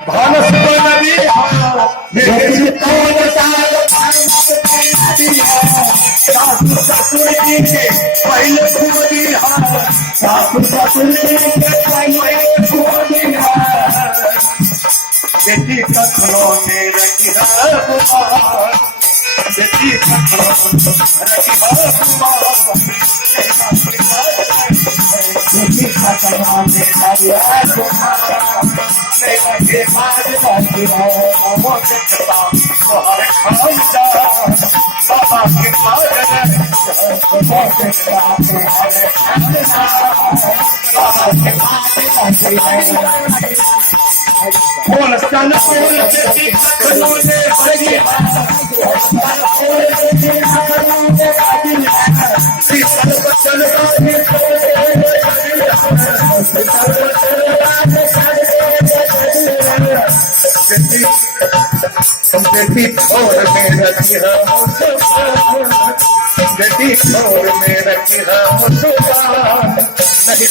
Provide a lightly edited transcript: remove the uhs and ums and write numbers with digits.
भानस नदी सासु ससुर जी के पहले घूमनी सासु ससुर जी के पहले घूमनी बेटी कखनों ने रखी कुमार बेटी कखनों रखी कुमार बेटी कखनों ने रखी कुमार के बाद बाकी है वो देखता तुम्हारे खानदा बाबा के बाद वो देखता तुम्हारे खानदा बाबा के बाद बाकी है बोल चल बोल बेटी कखनों ने बगी बोल बेटी कखनों ने बगी चल चल बेटी ठोर में रखी बेटी ठोर में रखी नहीं